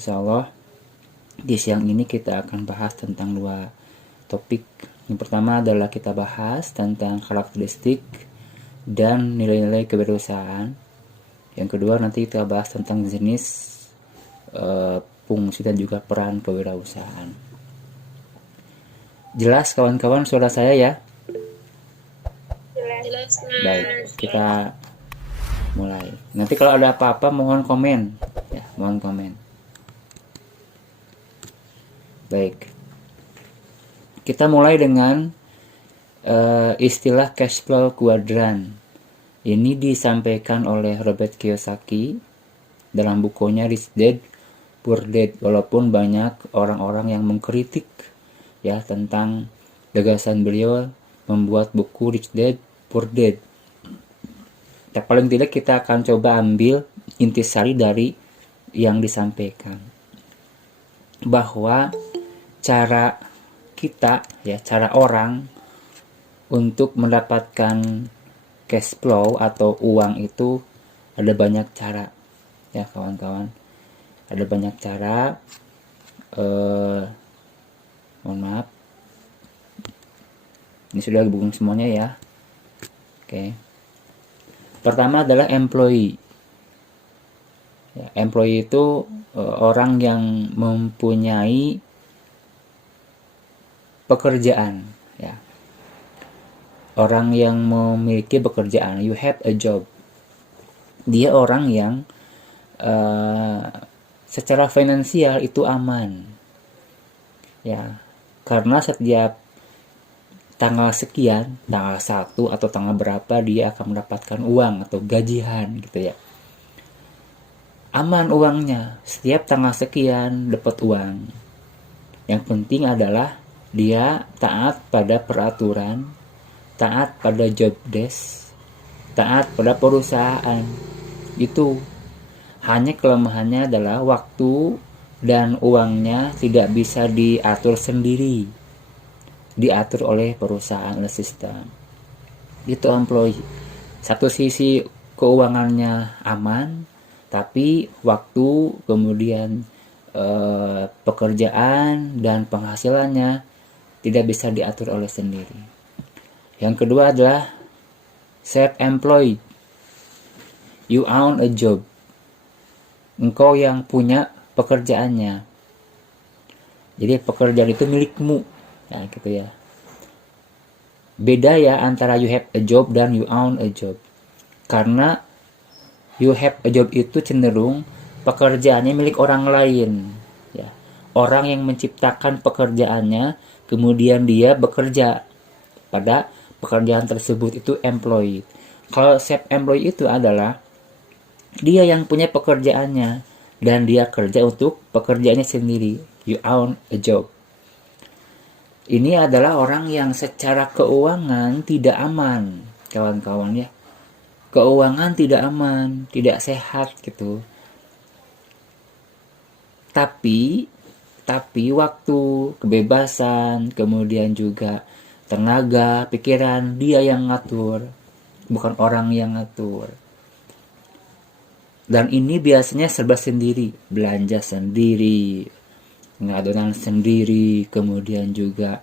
Insya Allah di siang ini kita akan bahas tentang dua topik. Yang pertama adalah kita bahas tentang karakteristik dan nilai-nilai kewirausahaan. Yang kedua nanti kita bahas tentang jenis, fungsi dan juga peran kewirausahaan. Jelas kawan-kawan suara saya ya? Jelas, Mas. Baik, kita mulai. Nanti kalau ada apa-apa mohon komen ya, mohon komen. Baik. Kita mulai dengan istilah cash flow quadrant. Ini disampaikan oleh Robert Kiyosaki dalam bukunya Rich Dad Poor Dad, walaupun banyak orang-orang yang mengkritik ya tentang gagasan beliau membuat buku Rich Dad Poor Dad. Tapi paling tidak kita akan coba ambil intisari dari yang disampaikan, bahwa cara kita ya, cara orang untuk mendapatkan cash flow atau uang itu ada banyak cara ya kawan-kawan. Ada banyak cara. Mohon maaf, ini sudah hubungan semuanya ya. Oke. Pertama adalah employee. Ya, employee itu orang yang mempunyai pekerjaan. Ya. Orang yang memiliki pekerjaan. You have a job. Dia orang yang secara finansial itu aman. Ya, karena setiap tanggal sekian, tanggal 1 atau tanggal berapa dia akan mendapatkan uang atau gajian gitu ya. Aman uangnya, setiap tanggal sekian dapat uang. Yang penting adalah dia taat pada peraturan, taat pada job desk, taat pada perusahaan. Itu hanya kelemahannya adalah waktu dan uangnya tidak bisa diatur sendiri, diatur oleh perusahaan, oleh sistem. Itu employee. Satu sisi keuangannya aman, tapi waktu, kemudian pekerjaan dan penghasilannya tidak bisa diatur oleh sendiri. Yang kedua adalah self-employed. You own a job. Engkau yang punya pekerjaannya. Jadi pekerjaan itu milikmu. Ya, gitu ya. Beda ya antara you have a job dan you own a job. Karena you have a job itu cenderung pekerjaannya milik orang lain. Ya. Orang yang menciptakan pekerjaannya, kemudian dia bekerja pada pekerjaan tersebut, itu employee. Kalau self-employed itu adalah dia yang punya pekerjaannya dan dia kerja untuk pekerjaannya sendiri. You own a job. Ini adalah orang yang secara keuangan tidak aman, kawan-kawan ya. Keuangan tidak aman, tidak sehat gitu. Tapi waktu, kebebasan, kemudian juga tenaga, pikiran, dia yang ngatur, bukan orang yang ngatur. Dan ini biasanya serba sendiri, belanja sendiri, ngadonan sendiri, kemudian juga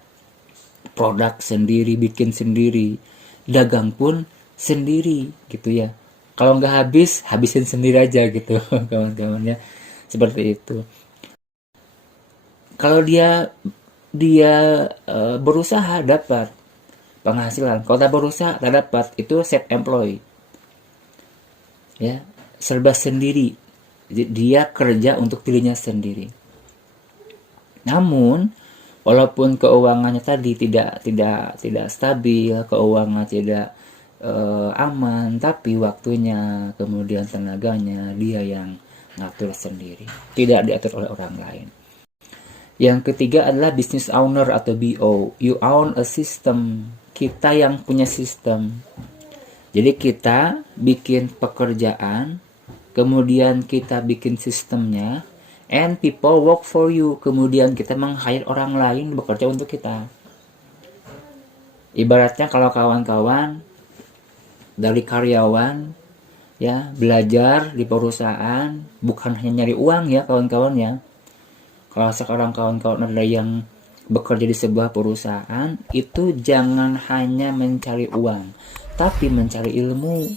produk sendiri, bikin sendiri, dagang pun sendiri gitu ya. Kalau nggak habis, habisin sendiri aja gitu kawan-kawannya, seperti itu. Kalau dia berusaha dapat penghasilan, kalau tak berusaha tak dapat, itu self-employed ya, serba sendiri. Dia kerja untuk dirinya sendiri. Namun walaupun keuangannya tadi tidak stabil, keuangan tidak aman, tapi waktunya, kemudian tenaganya dia yang ngatur sendiri, tidak diatur oleh orang lain. Yang ketiga adalah business owner atau BO. You own a system. Kita yang punya sistem. Jadi kita bikin pekerjaan, kemudian kita bikin sistemnya, and people work for you. Kemudian kita meng-hire orang lain bekerja untuk kita. Ibaratnya kalau kawan-kawan dari karyawan ya belajar di perusahaan, bukan hanya nyari uang ya kawan-kawan ya, Kalau sekarang kawan-kawan ada yang bekerja di sebuah perusahaan, itu jangan hanya mencari uang, tapi mencari ilmu.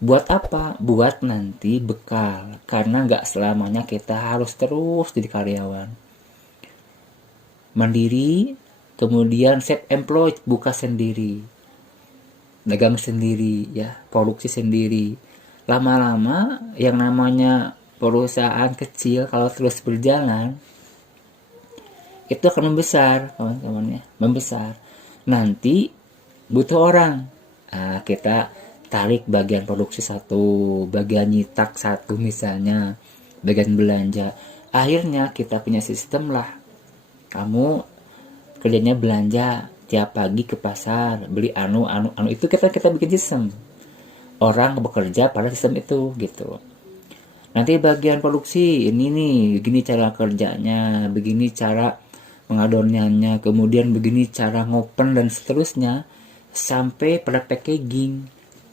Buat apa? Buat nanti bekal. Karena nggak selamanya kita harus terus jadi karyawan. Mandiri, kemudian self-employed, buka sendiri, dagang sendiri, ya, produksi sendiri. Lama-lama yang namanya perusahaan kecil kalau terus berjalan, itu akan membesar, kawan-kawannya, membesar. Nanti butuh orang. Nah, kita tarik bagian produksi satu, bagian nyitak satu misalnya, bagian belanja. Akhirnya kita punya sistem lah. Kamu kerjanya belanja tiap pagi ke pasar, beli anu itu kita bikin sistem. Orang bekerja pada sistem itu gitu. Nanti bagian produksi ini nih, begini cara kerjanya, begini cara pengadonannya, kemudian begini cara ngopen dan seterusnya sampai pada packaging.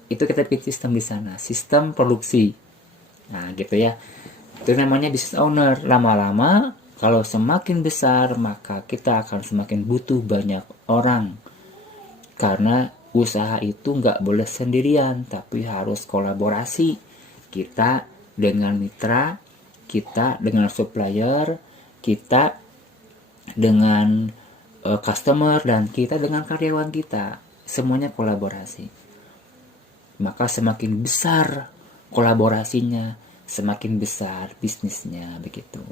Itu kita bikin sistem di sana, sistem produksi. Nah, gitu ya. Itu namanya business owner. Lama-lama kalau semakin besar, maka kita akan semakin butuh banyak orang. Karena usaha itu nggak boleh sendirian, tapi harus kolaborasi. Kita dengan mitra, kita dengan supplier, kita dengan customer, dan kita dengan karyawan kita. Semuanya kolaborasi. Maka semakin besar kolaborasinya, semakin besar bisnisnya, begitu.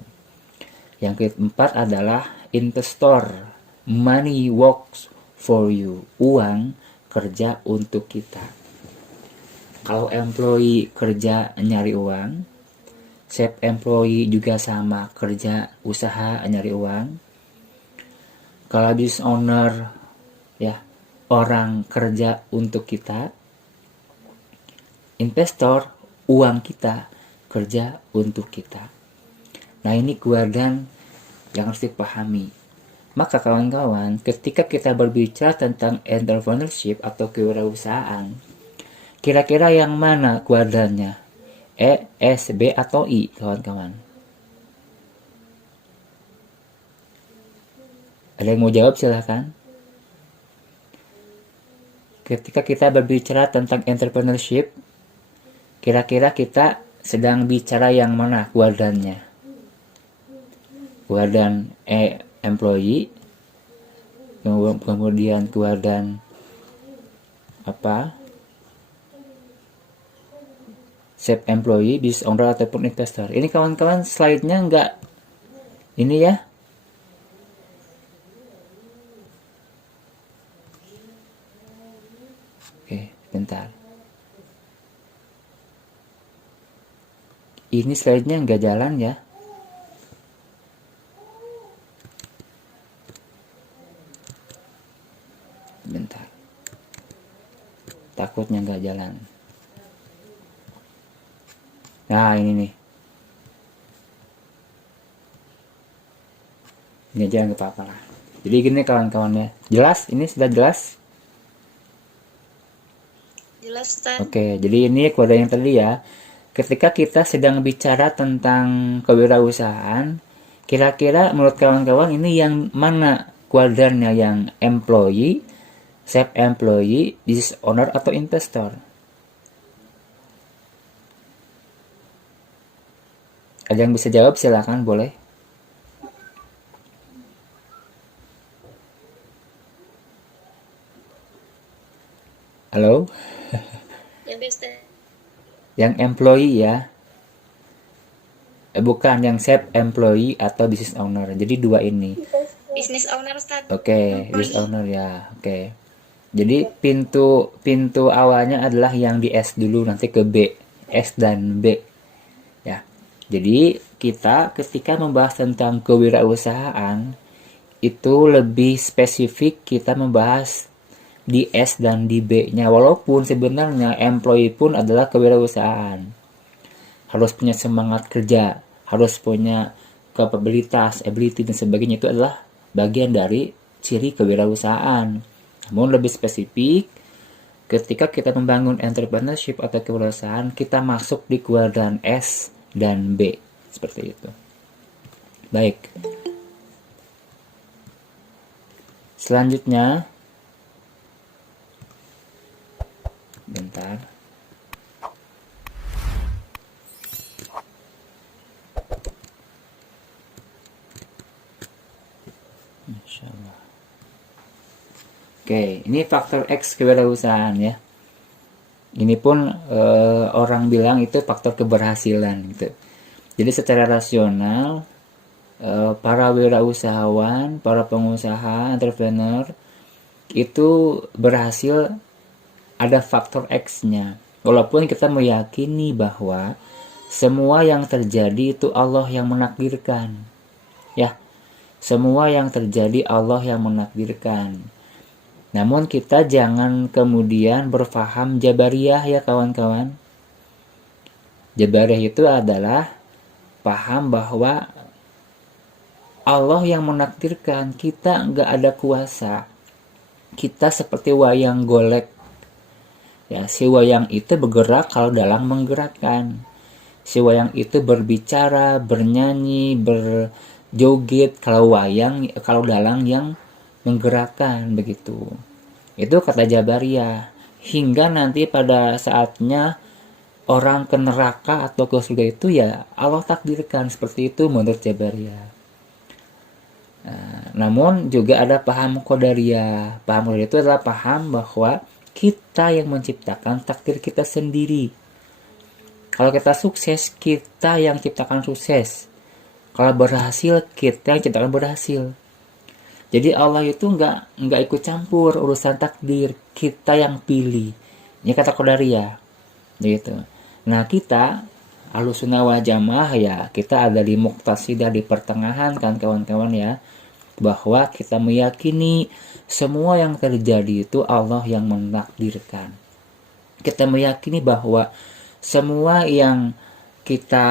Yang keempat adalah investor. Money works for you. Uang kerja untuk kita. Kalau employee kerja nyari uang, self employee juga sama, kerja usaha nyari uang. Kalau business owner, ya, orang kerja untuk kita. Investor, uang kita kerja untuk kita. Nah, ini kuadran yang harus dipahami. Maka kawan-kawan, ketika kita berbicara tentang entrepreneurship atau kewirausahaan, kira-kira yang mana kuadrannya? E, S, B, atau I, kawan-kawan? Ada yang mau jawab silahkan. Ketika kita berbicara tentang entrepreneurship, kira-kira kita sedang bicara yang mana kuadrannya? Kuadran E, employee, kemudian kuadran apa? Self employee, business owner, ataupun investor. Ini kawan-kawan slide-nya enggak ini ya. Oke, bentar. Ini slide-nya nggak jalan ya. Bentar. Takutnya nggak jalan. Nah, ini nih. Ini aja nggak apa-apa lah. Jadi gini kawan-kawan ya. Jelas? Ini sudah jelas? Jelas, Tan. Oke, jadi ini kuadran yang tadi ya. Ketika kita sedang bicara tentang kewirausahaan, kira-kira menurut kawan-kawan ini yang mana kuadrannya, yang employee, self employee, business owner, atau investor? Ada yang bisa jawab silakan, boleh. Halo? Yang employee ya. Bukan, yang self employee atau business owner. Jadi dua ini. Business owner, Ustaz. Oke, business owner ya. Oke. Jadi pintu awalnya adalah yang di S dulu, nanti ke B, S dan B. Ya. Jadi kita ketika membahas tentang kewirausahaan itu lebih spesifik, kita membahas di S dan di B-nya, walaupun sebenarnya employee pun adalah kewirausahaan. Harus punya semangat kerja, harus punya kapabilitas, ability dan sebagainya, itu adalah bagian dari ciri kewirausahaan. Namun lebih spesifik, ketika kita membangun entrepreneurship atau kewirausahaan, kita masuk di kuadran S dan B, seperti itu. Baik. Selanjutnya, bentar. Insyaallah. Oke, ini faktor X kewirausahaan ya. Ini pun orang bilang itu faktor keberhasilan gitu. Jadi secara rasional para wirausahawan, para pengusaha, entrepreneur itu berhasil ada faktor X-nya. Walaupun kita meyakini bahwa semua yang terjadi itu Allah yang menakdirkan. Ya, semua yang terjadi Allah yang menakdirkan. Namun kita jangan kemudian berfaham Jabariyah ya kawan-kawan. Jabariyah itu adalah paham bahwa Allah yang menakdirkan, kita nggak ada kuasa. Kita seperti wayang golek. Ya, si wayang itu bergerak kalau dalang menggerakkan. Si wayang itu berbicara, bernyanyi, berjoget kalau dalang yang menggerakkan begitu. Itu kata Jabariyah. Hingga nanti pada saatnya orang ke neraka atau ke surga itu ya Allah takdirkan, seperti itu menurut Jabariyah. Namun juga ada paham Qadariyah. Paham Qadariyah itu adalah paham bahwa kita yang menciptakan takdir kita sendiri. Kalau kita sukses, kita yang ciptakan sukses. Kalau berhasil, kita yang ciptakan berhasil. Jadi Allah itu nggak ikut campur urusan takdir, kita yang pilih. Ini kata Qadariyah. Gitu. Nah kita Ahlussunnah wal Jamaah ya, kita ada di muqtasidah, di pertengahan kan kawan-kawan ya, bahwa kita meyakini semua yang terjadi itu Allah yang menakdirkan. Kita meyakini bahwa semua yang kita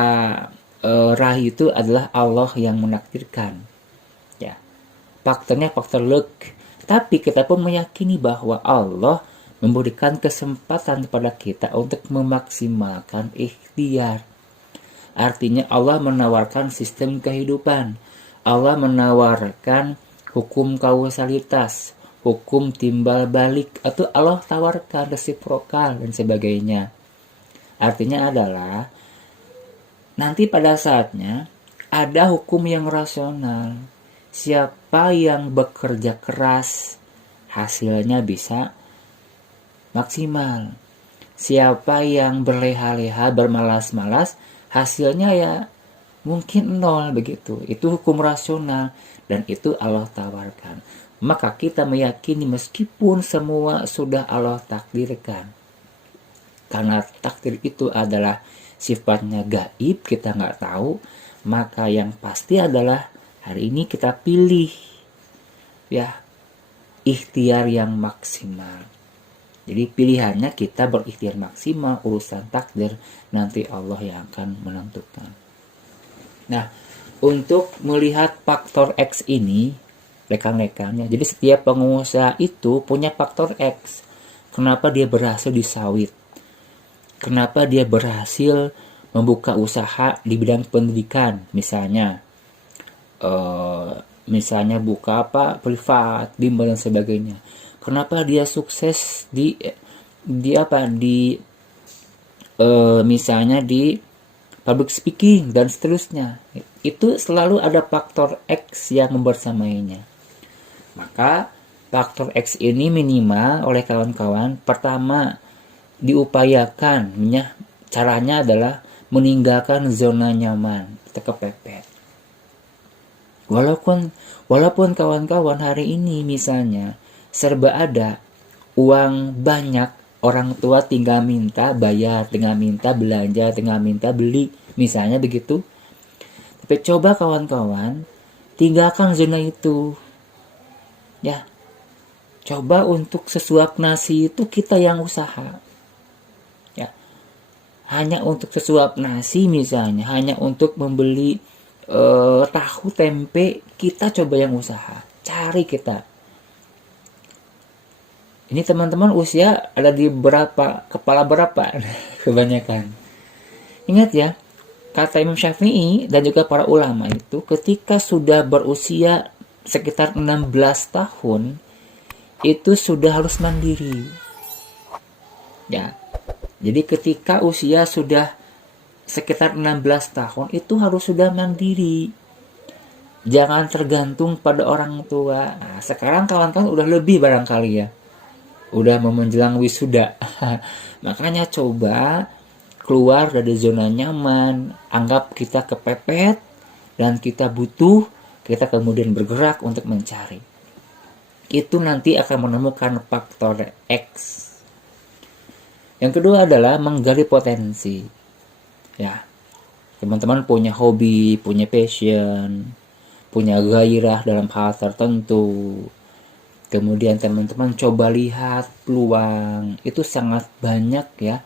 raih itu adalah Allah yang menakdirkan. Ya. Faktornya faktor luck. Tapi kita pun meyakini bahwa Allah memberikan kesempatan kepada kita untuk memaksimalkan ikhtiar. Artinya Allah menawarkan sistem kehidupan. Allah menawarkan hukum kausalitas, hukum timbal balik, atau Allah tawarkan resiprokal dan sebagainya. Artinya adalah nanti pada saatnya ada hukum yang rasional. Siapa yang bekerja keras, hasilnya bisa maksimal. Siapa yang berleha-leha, bermalas-malas, hasilnya ya mungkin nol begitu. Itu hukum rasional dan itu Allah tawarkan. Maka kita meyakini meskipun semua sudah Allah takdirkan, karena takdir itu adalah sifatnya gaib, kita nggak tahu, maka yang pasti adalah hari ini kita pilih ya ikhtiar yang maksimal. Jadi pilihannya kita berikhtiar maksimal, urusan takdir nanti Allah yang akan menentukan. Nah, untuk melihat faktor X ini, rekan-rekannya, jadi setiap pengusaha itu punya faktor X. Kenapa dia berhasil di sawit? Kenapa dia berhasil membuka usaha di bidang pendidikan, misalnya buka privat, bimbel dan sebagainya. Kenapa dia sukses misalnya di public speaking dan seterusnya. Itu selalu ada faktor X yang membersamainya. Maka faktor X ini minimal oleh kawan-kawan Pertama, diupayakan, caranya adalah meninggalkan zona nyaman, kita kepepet. Walaupun kawan-kawan hari ini misalnya serba ada, uang banyak, orang tua tinggal minta bayar, tinggal minta belanja, tinggal minta beli, misalnya begitu. Tapi coba kawan-kawan tinggalkan zona itu. Ya. Coba untuk sesuap nasi itu kita yang usaha. Ya. Hanya untuk sesuap nasi misalnya, hanya untuk membeli tahu tempe, kita coba yang usaha. Cari kita. Ini teman-teman usia ada di kepala berapa? Kebanyakan. Ingat ya, Kata Imam Syafi'i dan juga para ulama itu ketika sudah berusia sekitar 16 tahun itu sudah harus mandiri. Ya. Jadi ketika usia sudah sekitar 16 tahun itu harus sudah mandiri. Jangan tergantung pada orang tua. Nah, sekarang kawan-kawan udah lebih barangkali ya. Udah mau menjelang wisuda. Makanya coba keluar dari zona nyaman. Anggap kita kepepet dan kita butuh, kita kemudian bergerak untuk mencari. Itu nanti akan menemukan faktor X. Yang kedua adalah menggali potensi. Ya, teman-teman punya hobi, punya passion, punya gairah dalam hal tertentu. Kemudian teman-teman coba lihat peluang. Itu sangat banyak ya.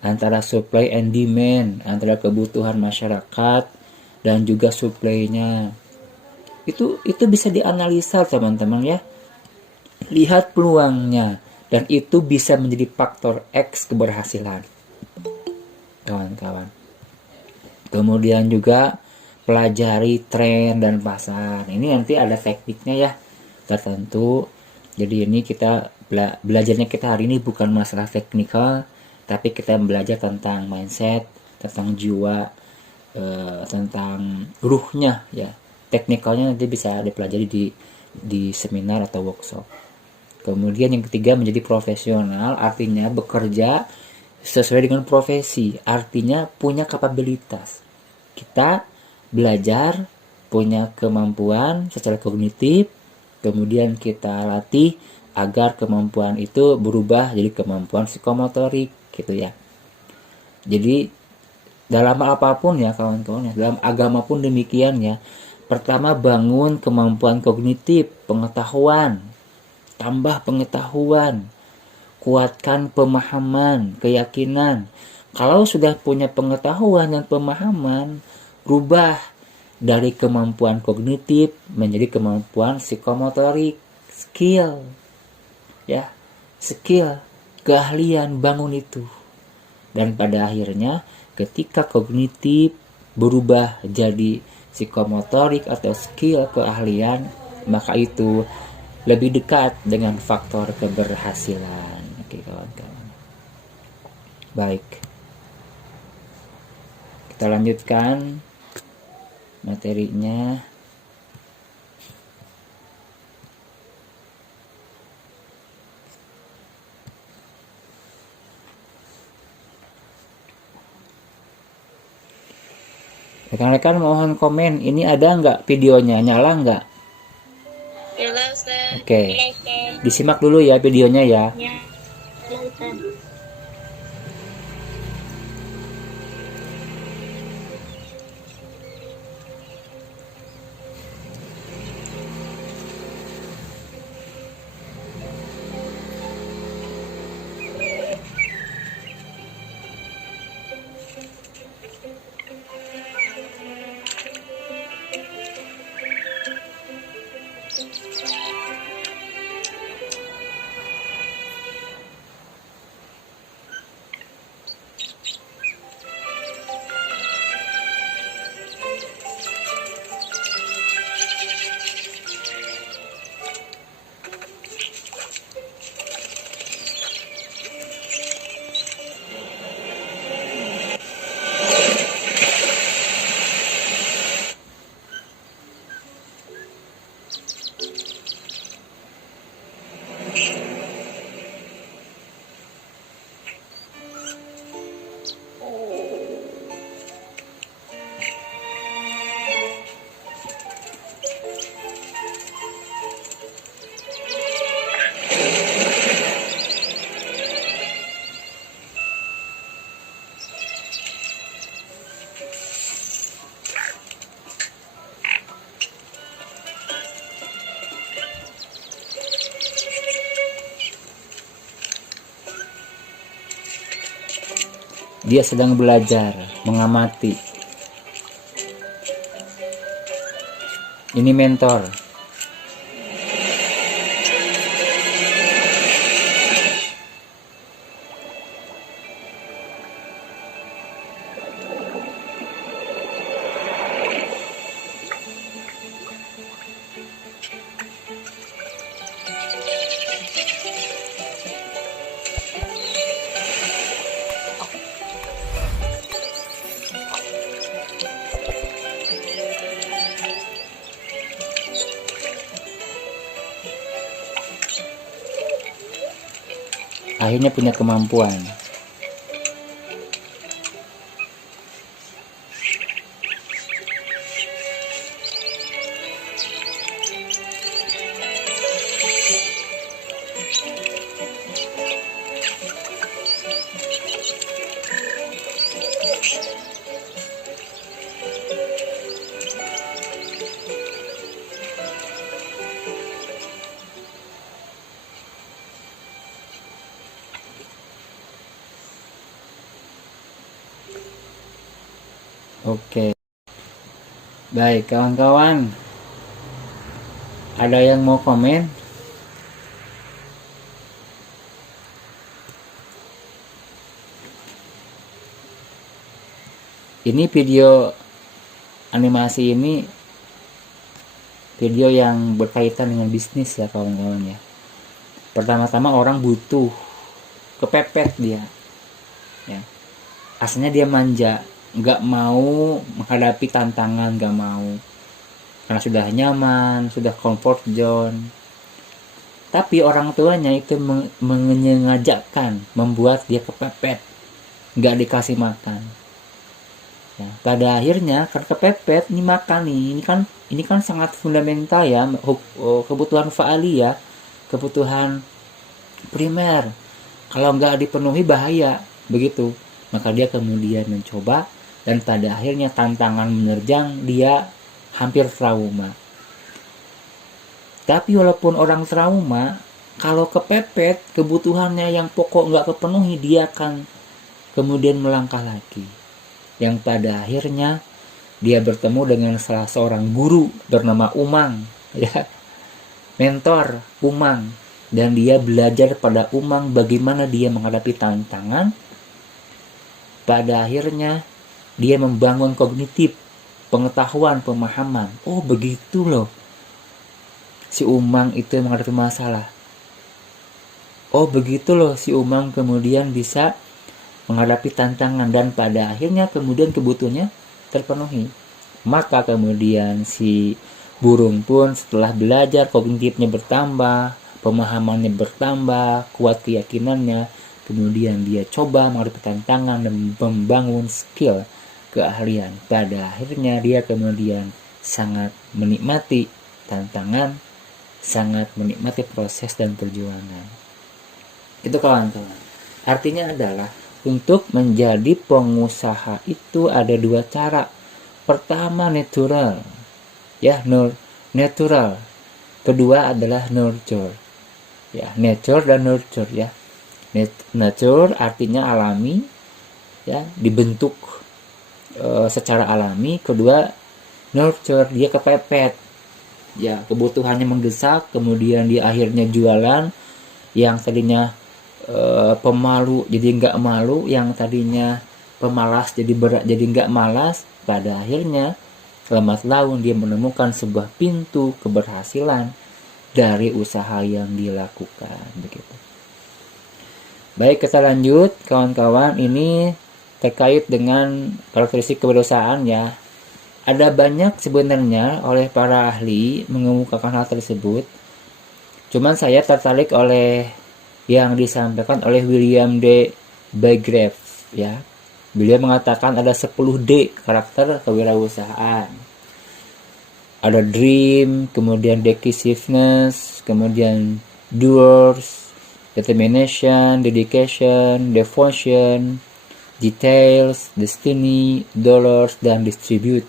Antara supply and demand, antara kebutuhan masyarakat dan juga supply-nya. Itu bisa dianalisa teman-teman ya. Lihat peluangnya. Dan itu bisa menjadi faktor X keberhasilan. Kawan-kawan. Kemudian juga pelajari tren dan pasar. Ini nanti ada tekniknya ya tertentu. Jadi ini kita belajarnya kita hari ini bukan masalah teknikal, tapi kita belajar tentang mindset, tentang jiwa, tentang ruhnya ya. Teknikalnya nanti bisa dipelajari di seminar atau workshop. Kemudian yang ketiga menjadi profesional, artinya bekerja sesuai dengan profesi, artinya punya kapabilitas. Kita belajar, punya kemampuan secara kognitif, kemudian kita latih agar kemampuan itu berubah jadi kemampuan psikomotorik gitu ya. Jadi dalam apapun ya kawan-kawan ya, dalam agama pun demikian ya. Pertama bangun kemampuan kognitif, pengetahuan, tambah pengetahuan, kuatkan pemahaman, keyakinan. Kalau sudah punya pengetahuan dan pemahaman, rubah dari kemampuan kognitif menjadi kemampuan psikomotorik, skill. Ya, skill, keahlian, bangun itu. Dan pada akhirnya ketika kognitif berubah jadi psikomotorik atau skill keahlian, maka itu lebih dekat dengan faktor keberhasilan. Oke kawan-kawan. Baik. Kita lanjutkan materinya. Rekan-rekan mohon komen, ini ada nggak videonya, nyala nggak? Nyala Ustaz. Oke. Disimak dulu ya videonya ya. Nyala Ustaz. Dia sedang belajar, mengamati. Ini mentor. akhirnya punya kemampuan. Oke. Baik, kawan-kawan. Ada yang mau komen? Ini video animasi ini video yang berkaitan dengan bisnis ya kawan-kawan ya. Pertama-tama orang butuh, kepepet dia. Ya. Asalnya dia manja, nggak mau menghadapi tantangan, nggak mau, karena sudah nyaman, sudah comfort zone. Tapi orang tuanya itu menyengajakan membuat dia kepepet, nggak dikasih makan. Ya, pada akhirnya kan kepepet nih makan nih, ini kan sangat fundamental ya, kebutuhan faali ya, kebutuhan primer. Kalau nggak dipenuhi bahaya begitu. Maka dia kemudian mencoba, dan pada akhirnya tantangan menerjang dia hampir trauma. Tapi walaupun orang trauma, kalau kepepet kebutuhannya yang pokok nggak kepenuhi, dia akan kemudian melangkah lagi. Yang pada akhirnya dia bertemu dengan salah seorang guru bernama Umang, ya, mentor Umang, dan dia belajar pada Umang bagaimana dia menghadapi tantangan. Pada akhirnya dia membangun kognitif, pengetahuan, pemahaman. Oh begitu loh si Umang itu menghadapi masalah. Oh begitu loh si Umang kemudian bisa menghadapi tantangan, dan pada akhirnya kemudian kebutuhannya terpenuhi. Maka kemudian si burung pun setelah belajar, kognitifnya bertambah, pemahamannya bertambah, kuat keyakinannya, kemudian dia coba menghadapi tantangan dan membangun skill, keahlian. Pada akhirnya dia kemudian sangat menikmati tantangan, sangat menikmati proses dan perjuangan. Itu kawan-kawan. Artinya adalah untuk menjadi pengusaha itu ada dua cara. Pertama natural, ya, natural. Kedua adalah nurture, ya, nature dan nurture ya. Nature artinya alami, ya, dibentuk secara alami. Kedua nurture, dia kepepet, ya, kebutuhannya mendesak, kemudian dia akhirnya jualan. Yang tadinya pemalu jadi nggak malu, yang tadinya pemalas jadi berat, jadi nggak malas. Pada akhirnya lambat laun dia menemukan sebuah pintu keberhasilan dari usaha yang dilakukan begitu. Baik, kita lanjut kawan-kawan. Ini terkait dengan karakteristik kewirausahaan ya. Ada banyak sebenarnya oleh para ahli mengemukakan hal tersebut. Cuman saya tertarik oleh yang disampaikan oleh William D. Bygrave ya. Beliau mengatakan ada 10D karakter kewirausahaan. Ada dream, kemudian decisiveness, kemudian doers, determination, dedication, devotion, details, destiny, dollars, dan distribute.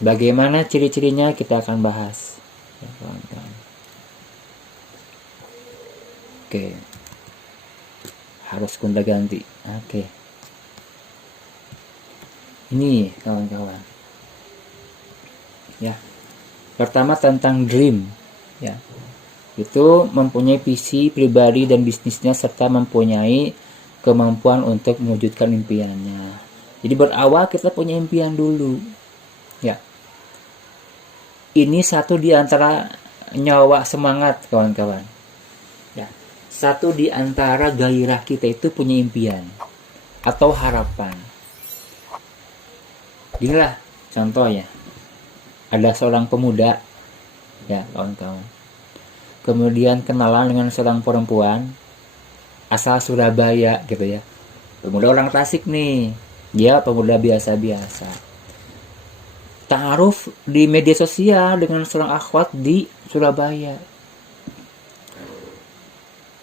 Bagaimana ciri-cirinya kita akan bahas ya, kawan-kawan. Oke, harus gonta ganti. Oke, ini kawan-kawan ya. Pertama tentang dream ya, itu mempunyai visi pribadi dan bisnisnya serta mempunyai kemampuan untuk mewujudkan impiannya. Jadi berawal kita punya impian dulu ya. Ini satu di antara nyawa semangat kawan-kawan ya. Satu di antara gairah kita itu punya impian atau harapan. Inilah contoh ya. Ada seorang pemuda ya kawan-kawan, kemudian kenalan dengan seorang perempuan. asal Surabaya gitu ya. Pemuda orang Tasik nih, dia pemuda biasa-biasa. Ta'aruf di media sosial dengan seorang akhwat di Surabaya.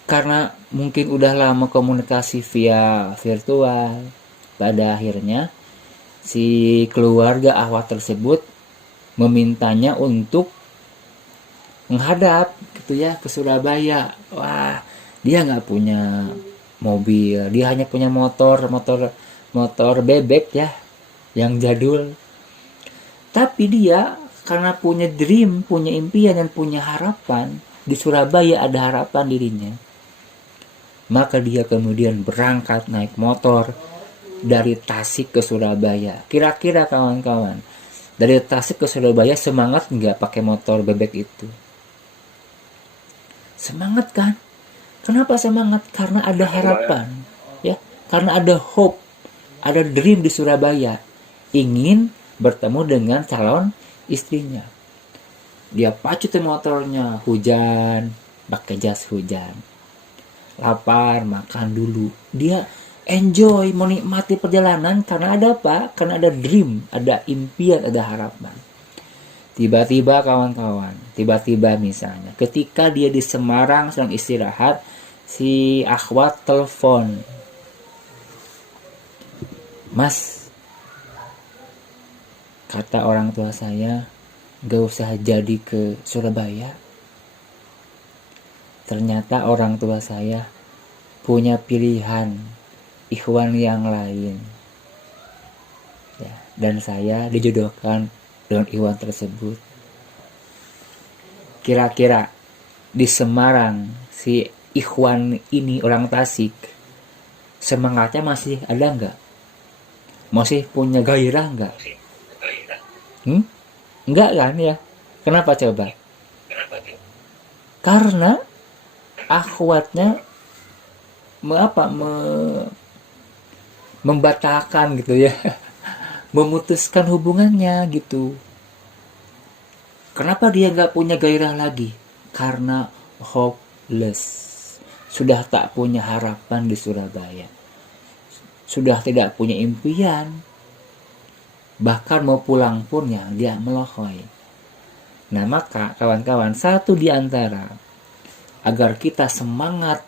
Karena mungkin udah lama komunikasi via virtual, pada akhirnya si keluarga akhwat tersebut memintanya untuk menghadap gitu ya ke Surabaya. Wah, dia nggak punya mobil, dia hanya punya motor bebek ya, yang jadul. Tapi dia karena punya dream, punya impian dan punya harapan, di Surabaya ada harapan dirinya. Maka dia kemudian berangkat naik motor dari Tasik ke Surabaya. Kira-kira kawan-kawan, dari Tasik ke Surabaya semangat nggak pakai motor bebek itu? Semangat kan? Kenapa semangat? Karena ada harapan, ya. Karena ada hope, ada dream di Surabaya. Ingin bertemu dengan calon istrinya. Dia pacu tuh motornya, hujan, pakai jas hujan. Lapar, makan dulu. Dia enjoy, menikmati perjalanan karena ada apa? Karena ada dream, ada impian, ada harapan. Tiba-tiba kawan-kawan, tiba-tiba misalnya ketika dia di Semarang sedang istirahat, si akhwat telepon. Mas, kata orang tua saya, gak usah jadi ke Surabaya. Ternyata orang tua saya punya pilihan ikhwan yang lain. Ya, dan saya dijodohkan dengan ikhwan tersebut. Kira-kira di Semarang si ikhwan ini orang Tasik semangatnya masih ada nggak? Masih punya gairah nggak? Enggak kan ya? Kenapa coba? Karena akhwatnya membatalkan gitu ya, memutuskan hubungannya gitu. Kenapa dia nggak punya gairah lagi? Karena hopeless, sudah tak punya harapan di Surabaya, sudah tidak punya impian, bahkan mau pulang pun ya dia melohoi. Nah maka kawan-kawan, satu di antara agar kita semangat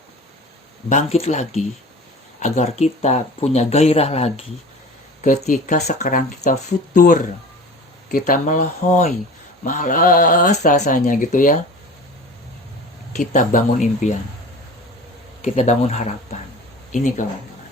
bangkit lagi, agar kita punya gairah lagi, ketika sekarang kita futur, kita melohoi, malas rasanya gitu ya, kita bangun impian, kita bangun harapan. Ini kawan-kawan.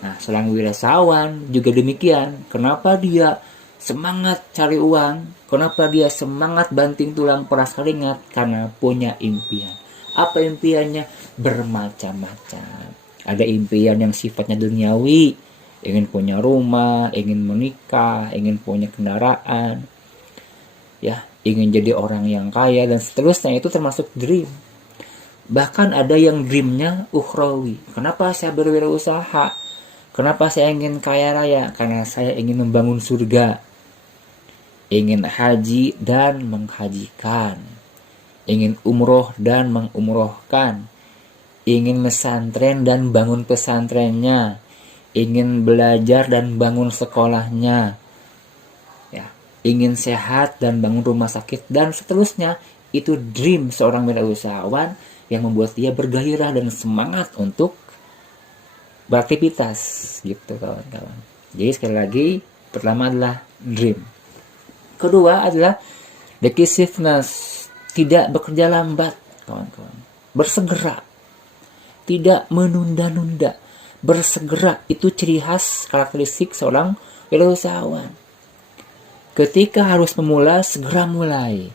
Nah seorang wirasawan juga demikian. Kenapa dia semangat cari uang? Kenapa dia semangat banting tulang peras keringat? Karena punya impian. Apa impiannya? Bermacam-macam. Ada impian yang sifatnya duniawi, ingin punya rumah, ingin menikah, ingin punya kendaraan, ya, ingin jadi orang yang kaya dan seterusnya. Itu termasuk dream. Bahkan ada yang dreamnya ukhrawi. Kenapa saya berwirausaha? Kenapa saya ingin kaya raya? Karena saya ingin membangun surga, ingin haji dan menghajikan, ingin umroh dan mengumrohkan, ingin pesantren dan bangun pesantrennya, ingin belajar dan bangun sekolahnya, ya, ingin sehat dan bangun rumah sakit dan seterusnya. Itu dream seorang wirausahawan yang membuat dia bergairah dan semangat untuk beraktivitas gitu kawan-kawan. Jadi sekali lagi, pertama adalah dream. Kedua adalah decisiveness, tidak bekerja lambat kawan-kawan, bersegera, tidak menunda-nunda, bersegera. Itu ciri khas karakteristik seorang wirausahawan. Ketika harus memulai, segera mulai,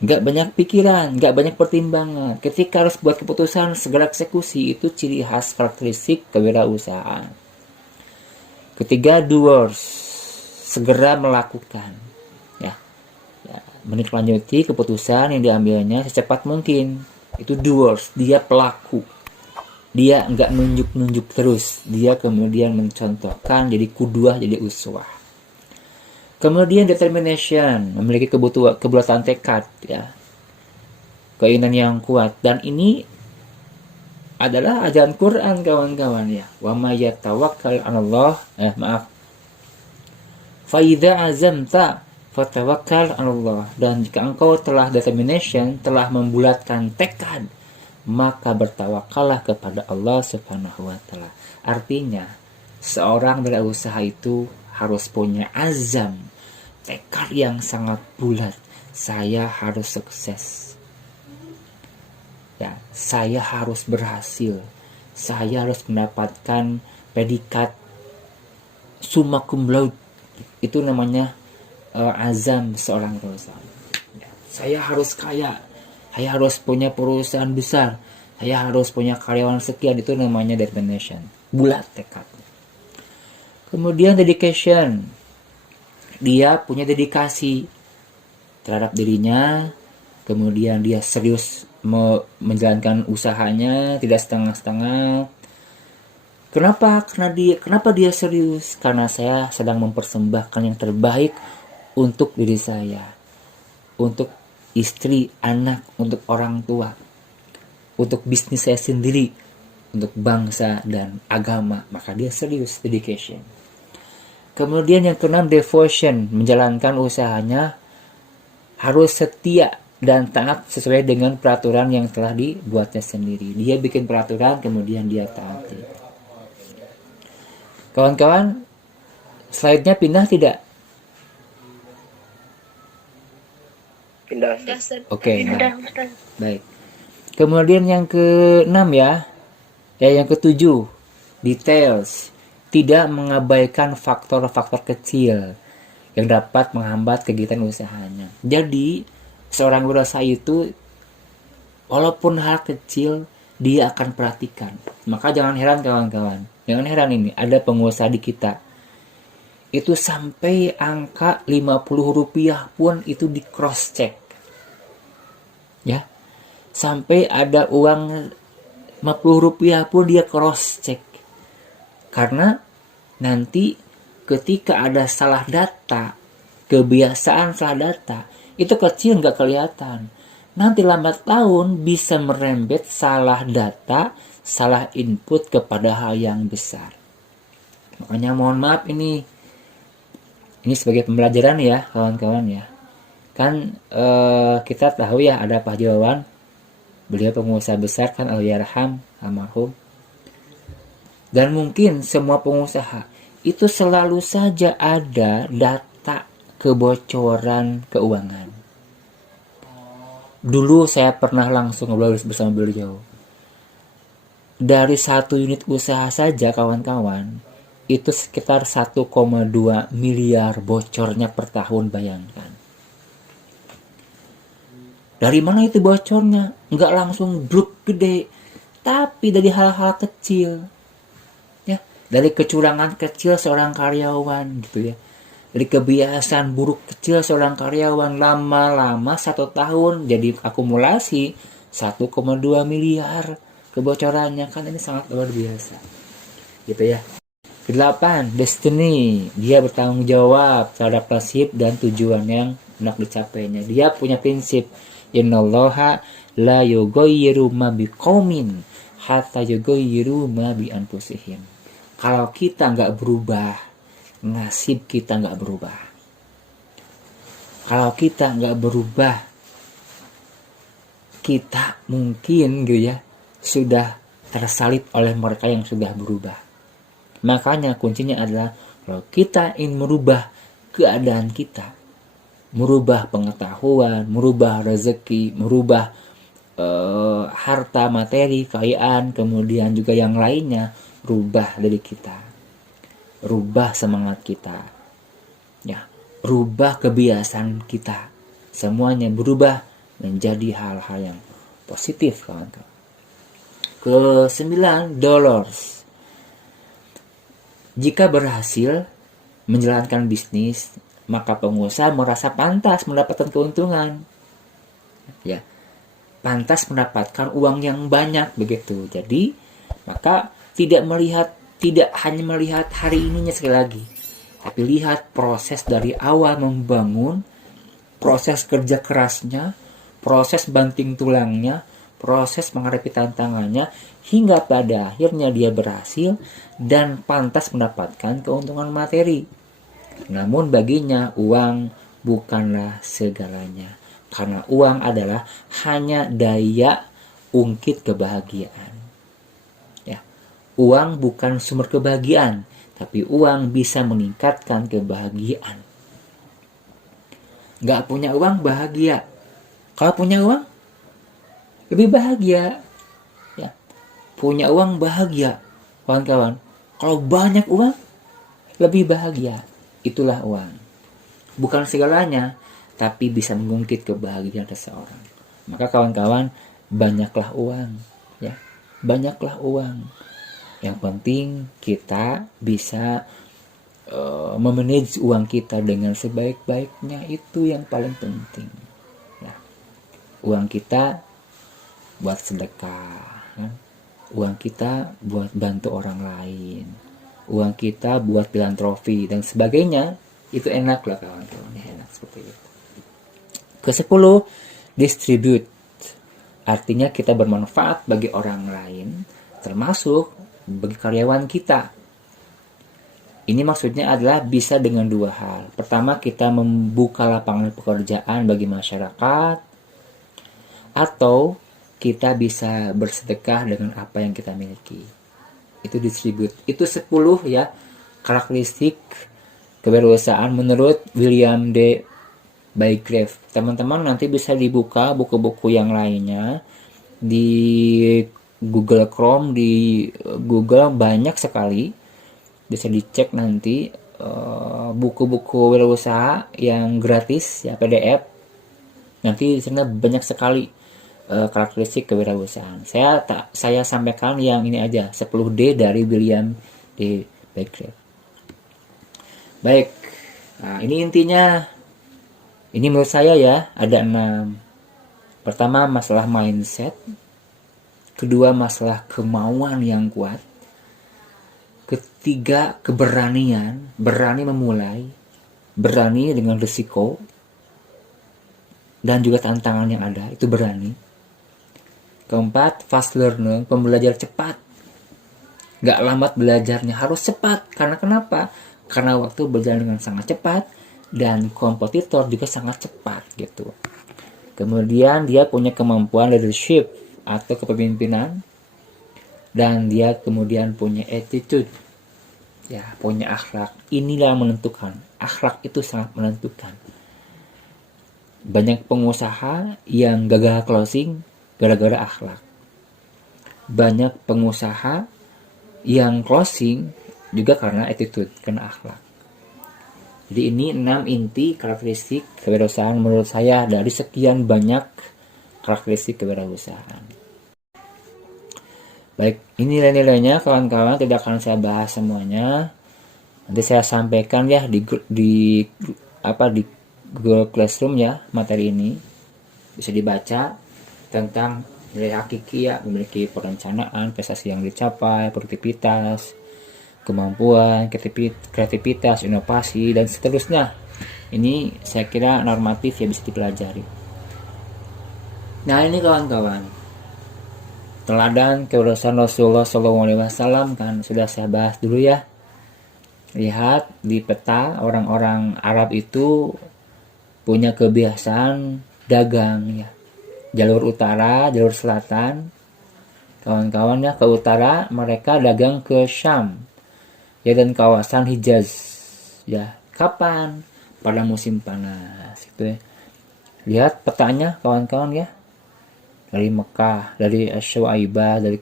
nggak banyak pikiran, nggak banyak pertimbangan. Ketika harus buat keputusan, segera eksekusi. Itu ciri khas karakteristik kewirausahaan. Ketiga, doers, segera melakukan, ya, menindaklanjuti keputusan yang diambilnya secepat mungkin. Itu doers, dia pelaku, dia nggak nunjuk-nunjuk terus, dia kemudian mencontohkan, jadi qudwah, jadi uswah. Kemudian determination, memiliki kebulatan tekad, ya, keinginan yang kuat. Dan ini adalah ajaran Quran kawan-kawan ya. Wa may yatawakkal 'alallah, fa idza azamta fatawakkal 'alallah. Dan jika engkau telah determination, telah membulatkan tekad, maka bertawakallah kepada Allah Subhanahu wa taala. Artinya, seorang berusaha itu harus punya azam, tekad yang sangat bulat. Saya harus sukses. Ya, saya harus berhasil. Saya harus mendapatkan predikat summa cum laude. Itu namanya azam seorang berusaha. Ya, saya harus kaya. Saya harus punya perusahaan besar. Saya harus punya karyawan sekian. Itu namanya determination. Bulat tekad. Kemudian dedication. Dia punya dedikasi terhadap dirinya. Kemudian dia serius menjalankan usahanya, tidak setengah-setengah. Kenapa dia serius? Karena saya sedang mempersembahkan yang terbaik untuk diri saya, untuk istri, anak, untuk orang tua, untuk bisnis saya sendiri, untuk bangsa dan agama. Maka dia serius, dedication. Kemudian yang keenam, devotion. Menjalankan usahanya harus setia dan taat sesuai dengan peraturan yang telah dibuatnya sendiri. Dia bikin peraturan, kemudian dia taati. Kawan-kawan, slide-nya pindah tidak? Pindah. Oke, Udah, Ustaz. baik. Kemudian yang keenam ya, yang ketujuh, details. Tidak mengabaikan faktor-faktor kecil yang dapat menghambat kegiatan usahanya. Jadi, seorang berusaha itu, walaupun hal kecil, dia akan perhatikan. Maka jangan heran kawan-kawan. Jangan heran ini, ada pengusaha di kita. Itu sampai angka 50 rupiah pun itu di cross check. Ya. Sampai ada uang 50 rupiah pun dia cross check. Karena nanti ketika ada salah data, kebiasaan salah data, itu kecil nggak kelihatan. Nanti lambat laun bisa merembet salah data, salah input kepada hal yang besar. Makanya mohon maaf ini sebagai pembelajaran ya kawan-kawan ya. Kan kita tahu ya ada Pak Jawan, beliau pengusaha besar kan, Allahyarham, almarhum. Dan mungkin semua pengusaha itu selalu saja ada data kebocoran keuangan. Dulu saya pernah langsung ngobrol bersama beliau. Dari satu unit usaha saja kawan-kawan, itu sekitar 1,2 miliar bocornya per tahun, bayangkan. Dari mana itu bocornya? Nggak langsung bruk gede, tapi dari hal-hal kecil. Ya, dari kecurangan kecil seorang karyawan gitu ya. Dari kebiasaan buruk kecil seorang karyawan, lama-lama 1 tahun jadi akumulasi 1,2 miliar kebocorannya. Kan ini sangat luar biasa gitu ya. 8. Destiny. Dia bertanggung jawab terhadap nasib dan tujuan yang hendak dicapainya. Dia punya prinsip, innallaha la yughayyiru ma biqaumin hatta yughayyiru ma bi anfusihim. Kalau kita nggak berubah, nasib kita nggak berubah. Kalau kita nggak berubah, kita mungkin gitu ya sudah tersalib oleh mereka yang sudah berubah. Makanya kuncinya adalah kalau kita ingin merubah keadaan kita, merubah pengetahuan, merubah rezeki, merubah harta materi, kekayaan, kemudian juga yang lainnya, rubah dari kita, rubah semangat kita, ya, rubah kebiasaan kita, semuanya berubah menjadi hal-hal yang positif, kawan-kawan. Ke-9, dollars. Jika berhasil menjalankan bisnis, maka pengusaha merasa pantas mendapatkan keuntungan, ya, pantas mendapatkan uang yang banyak begitu. Jadi maka tidak hanya melihat hari ininya sekali lagi, tapi lihat proses dari awal membangun, proses kerja kerasnya, proses banting tulangnya, proses menghadapi tantangannya hingga pada akhirnya dia berhasil dan pantas mendapatkan keuntungan materi. Namun baginya uang bukanlah segalanya, karena uang adalah hanya daya ungkit kebahagiaan. Ya, uang bukan sumber kebahagiaan, tapi uang bisa meningkatkan kebahagiaan. Gak punya uang bahagia, kalau punya uang lebih bahagia. Ya, punya uang bahagia, kawan-kawan. Kalau banyak uang lebih bahagia. Itulah uang. Bukan segalanya, tapi bisa mengungkit kebahagiaan seseorang. Maka kawan-kawan, banyaklah uang, ya. Banyaklah uang. Yang penting kita bisa memanage uang kita dengan sebaik-baiknya, itu yang paling penting. Ya. Uang kita buat sedekah, kan? Uang kita buat bantu orang lain, uang kita buat filantropi dan sebagainya. Itu enak lah kawan-kawan, enak seperti itu. Ke-10, distribute. Artinya kita bermanfaat bagi orang lain, termasuk bagi karyawan kita. Ini maksudnya adalah bisa dengan dua hal. Pertama, kita membuka lapangan pekerjaan bagi masyarakat, atau kita bisa bersedekah dengan apa yang kita miliki. Itu distribute. Itu 10 ya karakteristik kewirausahaan menurut William D. Bygrave. Teman-teman nanti bisa dibuka buku-buku yang lainnya di Google Chrome, di Google banyak sekali. Bisa dicek nanti buku-buku wirausaha yang gratis ya, PDF. Nanti di sana banyak sekali karakteristik kewirausahaan. Saya sampaikan yang ini aja, 10D dari William D. Bygrave. Baik, nah ini intinya. Ini menurut saya ya, ada 6. Pertama, masalah mindset. Kedua, masalah kemauan yang kuat. Ketiga, keberanian, berani memulai, berani dengan risiko, dan juga tantangan yang ada, itu berani. Keempat, fast learner, pembelajar cepat. Gak lambat belajarnya, harus cepat. Karena kenapa? Karena waktu berjalan dengan sangat cepat dan kompetitor juga sangat cepat gitu. Kemudian dia punya kemampuan leadership atau kepemimpinan, dan dia kemudian punya attitude, ya, punya akhlak. Inilah yang menentukan. Akhlak itu sangat menentukan. Banyak pengusaha yang gagal closing gara-gara akhlak. Banyak pengusaha yang closing juga karena attitude, karena akhlak. Jadi ini 6 inti karakteristik kewirausahaan menurut saya dari sekian banyak karakteristik kewirausahaan. Baik, ini nilai-nilainya kawan-kawan, tidak akan saya bahas semuanya. Nanti saya sampaikan ya di Google Classroom ya, materi ini. Bisa dibaca tentang nilai hakiki ya, memiliki perencanaan, prestasi yang dicapai, produktivitas, kemampuan, kreativitas, inovasi, dan seterusnya. Ini saya kira normatif ya, bisa dipelajari. Nah ini kawan-kawan, teladan kewirausahaan Rasulullah SAW kan sudah saya bahas dulu ya. Lihat di peta, orang-orang Arab itu punya kebiasaan dagang ya. Jalur utara, jalur selatan, kawan-kawan ya, ke utara mereka dagang ke Syam ya, dan kawasan Hijaz ya. Kapan? Pada musim panas gitu ya. Lihat petanya kawan-kawan ya, dari Mekah, dari Syuaibah, dari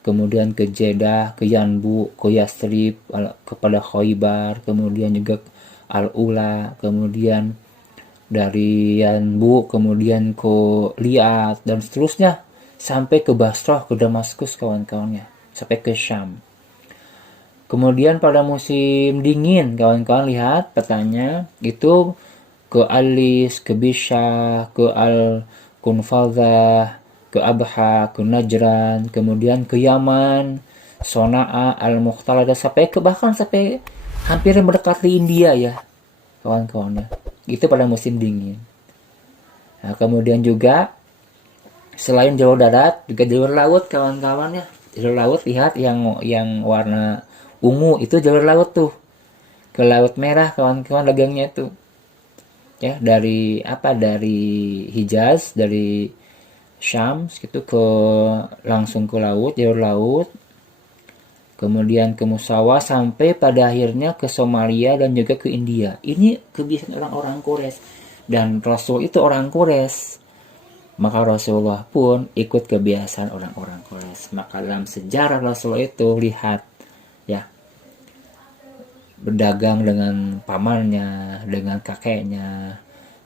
kemudian ke Jeddah, ke Yanbu, ke Yastrib, kepada Khaybar, kemudian juga Al-Ula, kemudian dari Yanbu kemudian ke Riyadh, dan seterusnya sampai ke Basrah, ke Damaskus kawan-kawan ya, sampai ke Syam. Kemudian pada musim dingin kawan-kawan lihat petanya itu ke Alis, ke Bisha, ke Al-Kunfadha, ke Abha, ke Najran, kemudian ke Yaman, Sona'a, Al-Mukhtalada, bahkan sampai hampir mendekati India ya kawan-kawan ya. Itu pada musim dingin. Nah, kemudian juga Selain jalur darat juga jalur laut kawan-kawan ya. Jalur laut lihat yang warna ungu itu jalur laut tuh. Ke Laut Merah kawan-kawan dagangnya tuh. Ya, dari Hijaz, dari Syam gitu langsung ke laut, jalur laut. Kemudian ke Musawa sampai pada akhirnya ke Somalia dan juga ke India. Ini kebiasaan orang-orang Quraisy dan Rasul itu orang Quraisy. Maka Rasulullah pun ikut kebiasaan orang-orang Quraisy. Maka dalam sejarah Rasul itu lihat ya, berdagang dengan pamannya, dengan kakeknya,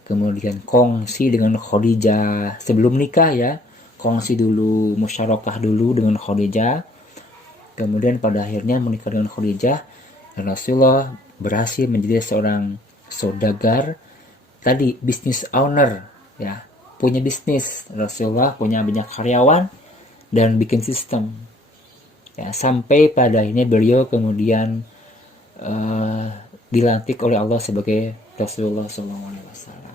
kemudian kongsi dengan Khadijah sebelum nikah ya, kongsi dulu, musyarakah dulu dengan Khadijah. Kemudian pada akhirnya menikah dengan Khadijah dan Rasulullah berhasil menjadi seorang saudagar, tadi business owner ya, punya bisnis. Rasulullah punya banyak karyawan dan bikin sistem ya, sampai pada akhirnya beliau kemudian dilantik oleh Allah sebagai Rasulullah SAW.